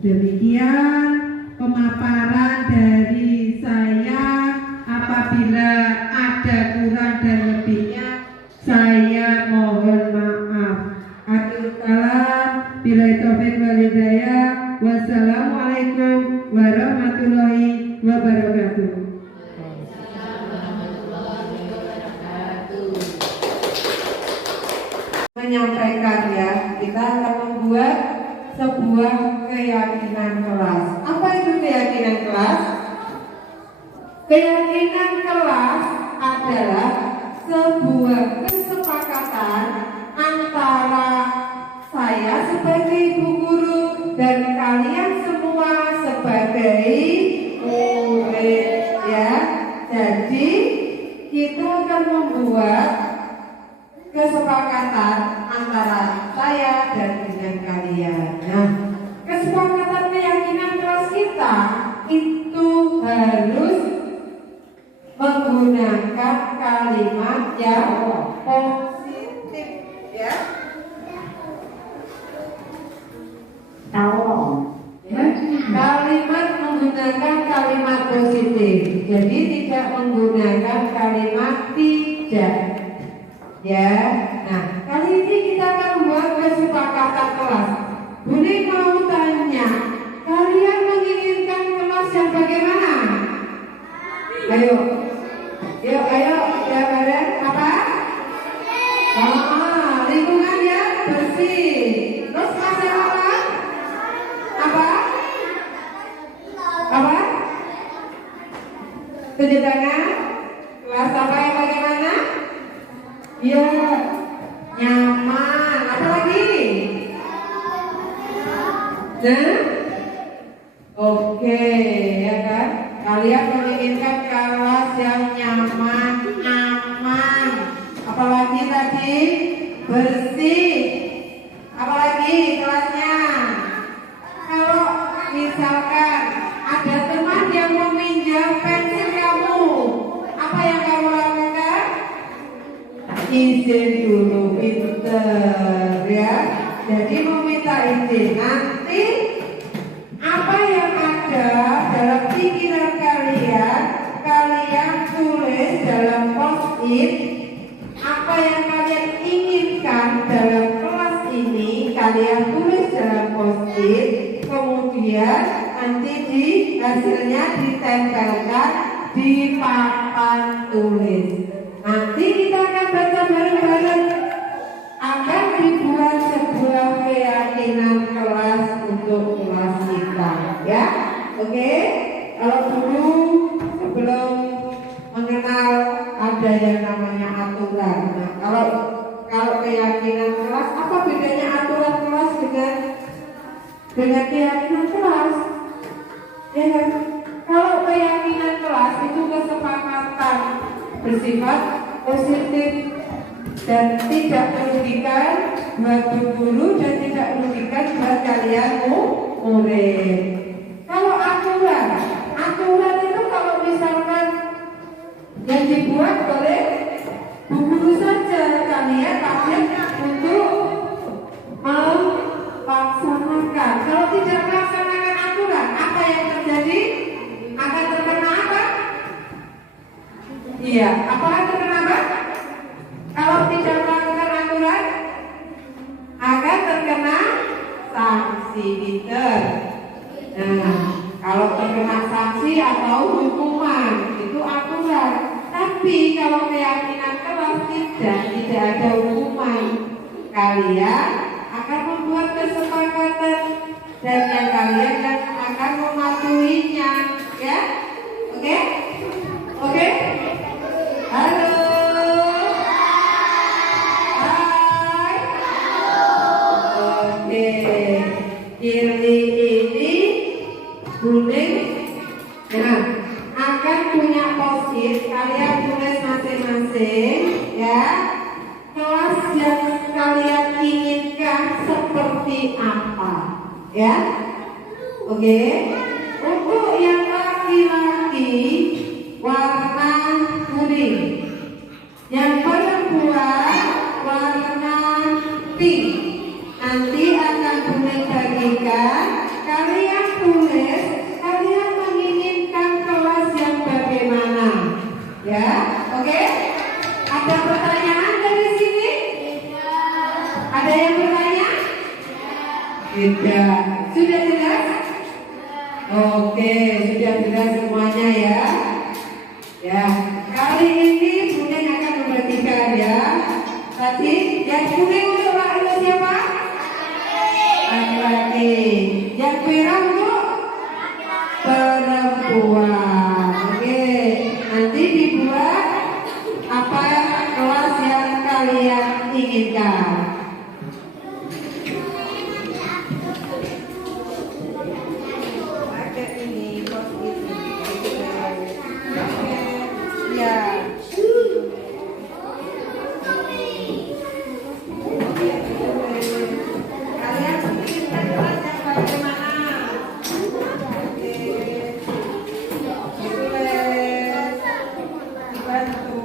Demikian pemaparan dari saya. Apabila ada kurang dan lebihnya, saya mohon maaf. Akhirul kalam, billahi taufiq wal hidayah. Wassalamualaikum warahmatullahi wabarakatuh. Menyampaikan ya, kita akan membuat sebuah keyakinan kelas. Apa itu keyakinan kelas? Keyakinan kelas adalah sebuah kesepakatan antara saya sebagai ibu guru dan kalian semua sebagai murid ya. Jadi kita akan membuat kesepakatan antara saya dan dengan kalian. Nah, kesepakatan keyakinan kelas kita itu harus menggunakan kalimat yang positif ya. Kalimat menggunakan kalimat positif. Jadi tidak menggunakan kalimat tidak. Ya. Nah, kali ini kita akan membuat kesepakatan kelas. Budi mau tanya, kalian menginginkan kelas yang bagaimana? Ayo, ya bareng apa? Lingkungan yang bersih. Terus masalah apa? Apa? Tunjuk tangan. Kelas apa yang bagaimana? Ya, nyaman. Apa lagi? Nah, oke, ya kan? Kalian menginginkan kelas yang nyaman, aman. Apalagi tadi bersih. Apalagi kelasnya. Kalau misalkan ada teman yang meminjam pensil kamu, apa yang kamu lakukan? Izin dulu, pinter ya. Jadi meminta izin. Nanti apa yang ada dalam pikiran kalian, kalian tulis dalam post-it. Apa yang kalian inginkan dalam kelas ini, kalian tulis dalam post-it. Kemudian nanti di hasilnya ditempelkan di papan tulis. Nanti kita akan baca bareng-bareng. Akan dibuat sebuah keyakinan kelas untuk kelas kita, ya. Oke? Kalau dulu sebelum mengenal ada yang namanya aturan. Nah, kalau keyakinan kelas, apa bedanya aturan kelas dengan keyakinan kelas? Ya kan? Kalau keyakinan kelas itu kesepakatan bersifat positif dan tidak merugikan buat guru dan tidak merugikan buat kalian murid. Kalau aturan itu kalau misalkan yang dibuat oleh bu guru saja, kalian pasti untuk melaksanakan. Kalau tidak melaksanakan aturan, apa yang terjadi? Akan terkena apa? Iya, apa akan terkena apa? Kalau tidak melakukan aturan, akan terkena sanksi Peter. Nah, kalau terkena sanksi atau hukuman itu aturan. Tapi kalau keyakinan kelas tidak ada hukuman. Kalian akan membuat kesepakatan dan yang kalian akan mematuhinya, ya? Oke? Oke? Halo. Hai. Oke. Kiri ini kuning. Nah, akan punya post-it. Kalian tulis masing-masing, ya. Kelas yang kalian inginkan seperti apa, ya? Oke. Untuk yang laki-laki warna kuning, yang perempuan warna pink. Nanti akan Bunda bagikan. Kalian tulis, kalian menginginkan kelas yang bagaimana, ya? Oke? Ada pertanyaan dari sini? Ada yang bertanya? Tidak. Sudah jelas? Oke, sudah jelas semuanya, ya. Ya, kali ini Bunda akan membagikan, ya. Tadi yang kuning untuk siapa? Laki-laki. Yang merah untuk perempuan. Oke, nanti dibuat apa kelas yang kalian inginkan. Ada ini post-it. Oke, ya. Kalian menginginkan kelas yang bagaimana? Oke, tulis, dibantu.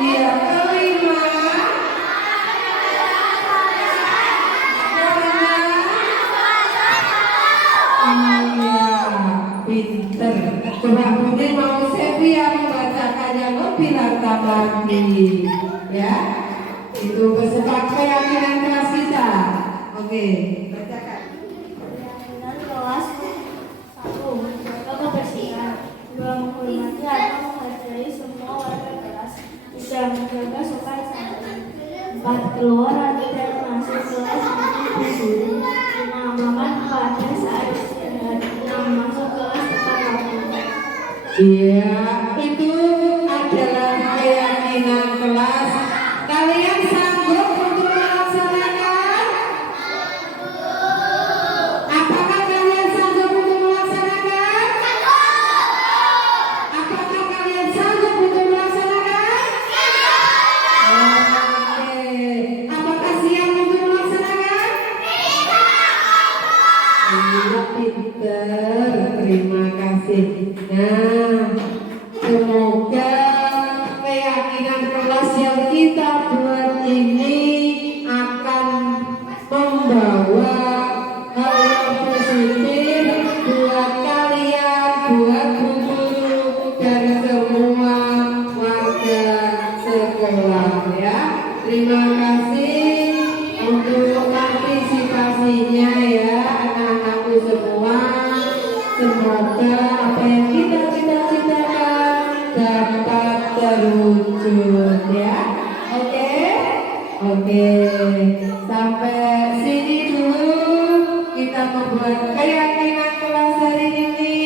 Iya, kelima. Iya, pinter. Coba mungkin mau Sepia membacakannya lebih lantang lagi, ya. Itu bersifat keyakinan kelas kita. Oke, bacakan. Keyakinan kelas 1. Menjaga kebersihan. 2. Menghormati atau menghargai semua warga kelas. 3. Menjaga sopan santun. 4. Keluar atau tidak masuk kelas nanti guru. 5. Makan pada saat istirahat. 6. Masuk kelas tepat waktu. Iya, itu adalah keyakinan kelas. Kalian sanggup untuk melaksanakan? Apakah kalian sanggup untuk melaksanakan? Apakah kalian sanggup untuk melaksanakan? Oke. Apakah siap untuk melaksanakan? Iya, pinter. Terima kasih. Nah, semoga keyakinan kelas yang kita buat ini akan membawa hal yang positif buat kalian, buat guru dan semua warga sekolah, ya. Terima kasih untuk partisipasinya, ya, anak-anakku semua. Semoga apa yang kita cita-citakan dapat terwujud, ya. Oke? Oke. Sampai sini dulu kita membuat keyakinan kelas hari ini.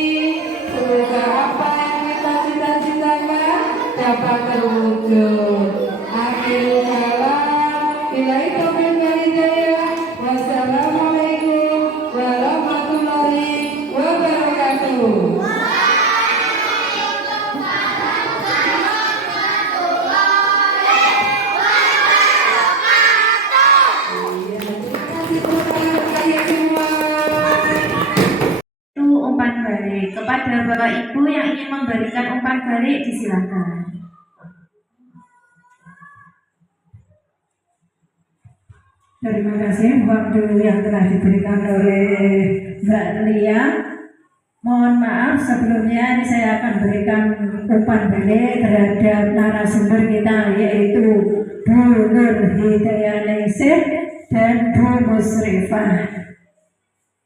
Semoga apa yang kita cita-citakan dapat terwujud. Akhirul kalam. Billahi taufiq wal hidayah. Wassalamualaikum warahmatullahi wabarakatuh. Itu umpan balik. Kepada Bapak Ibu yang ingin memberikan umpan balik, disilakan. Terima kasih waktu yang telah diberikan oleh Mbak Lia. Mohon maaf sebelumnya ini saya akan berikan umpan balik terhadap narasumber kita, yaitu Bu Nur Hidayah Ningsih dan Bu Musrifah.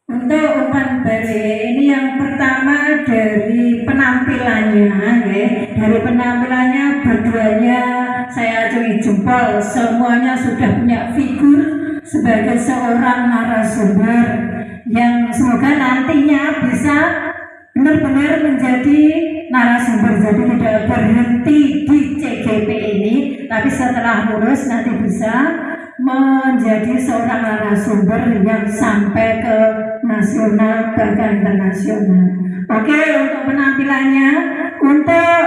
Untuk umpan balik ini yang pertama dari penampilannya, ya. Dari penampilannya berduanya saya acungi jempol, semuanya sudah punya figur sebagai seorang narasumber yang semoga nantinya bisa benar-benar menjadi narasumber, jadi tidak berhenti di CGP ini, tapi setelah lulus nanti bisa menjadi seorang narasumber yang sampai ke nasional bahkan internasional. Oke, untuk penampilannya, untuk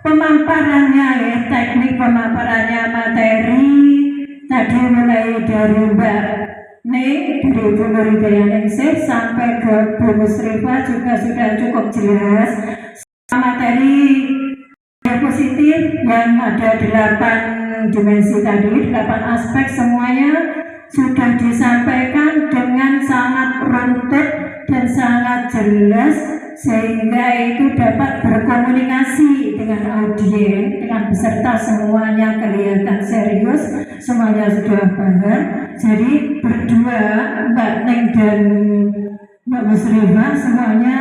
pemaparannya, ya, teknik pemaparannya materi tadi mulai dari Mbak Ning, dari Bu Nur Hidayah Ningsih sampai ke Bu Musrifah juga sudah cukup jelas. Materi diapositif yang ada 8 dimensi tadi, 8 aspek semuanya sudah disampaikan dengan sangat runtut dan sangat jelas sehingga itu dapat berkomunikasi dengan audiens, dengan peserta semuanya kelihatan serius, semuanya sudah paham. Jadi berdua Mbak Ning dan Mbak Musrifah semuanya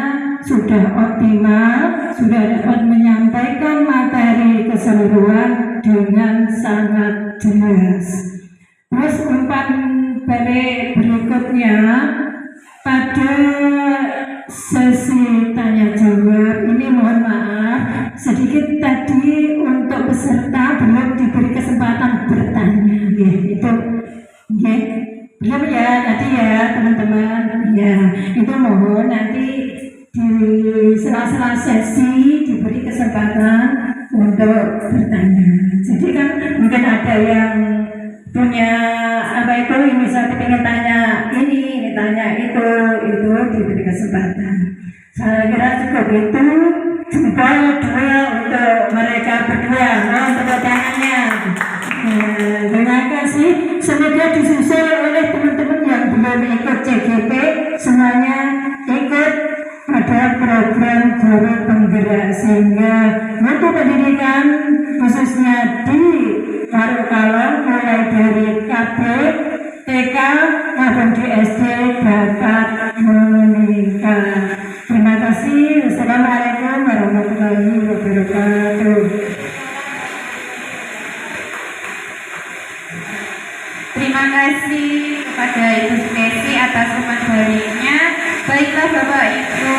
sudah optimal, sudah dapat menyampaikan materi keseluruhan dengan sangat jelas. Terus umpan balik berikutnya pada sesi tanya jawab ini, mohon maaf sedikit tadi untuk peserta belum diberi kesempatan bertanya, ya, itu ya, belum ya tadi ya teman-teman, ya itu mohon nanti di sela-sela sesi diberi kesempatan untuk bertanya. Jadi kan mungkin ada yang punya apa itu, ini saya ingin tanya ini tanya itu diberi kesempatan. Saya kira cukup itu, jempol 2 untuk mereka berdua. Nah, tepuk tangannya. Terima kasih kepada Ibu Sukesi atas materinya. Baiklah Bapak Ibu.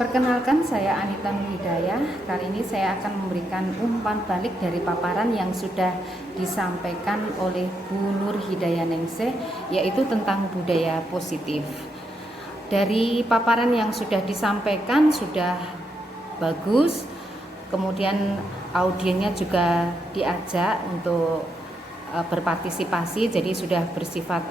Perkenalkan, saya Anita Nurhidayah. Kali ini saya akan memberikan umpan balik dari paparan yang sudah disampaikan oleh Bu Nur Hidayah Ningsih, yaitu tentang budaya positif. Dari paparan yang sudah disampaikan sudah bagus, kemudian audiennya juga diajak untuk berpartisipasi, jadi sudah bersifat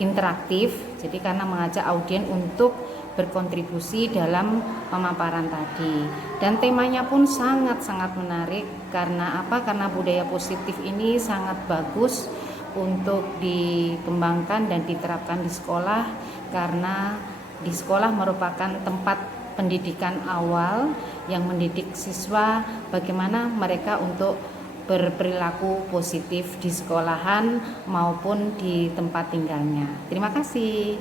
interaktif. Jadi karena mengajak audien untuk berkontribusi dalam pemaparan tadi, dan temanya pun sangat-sangat menarik. Karena apa? Karena budaya positif ini sangat bagus untuk dikembangkan dan diterapkan di sekolah, karena di sekolah merupakan tempat pendidikan awal yang mendidik siswa bagaimana mereka untuk berperilaku positif di sekolahan maupun di tempat tinggalnya. Terima kasih.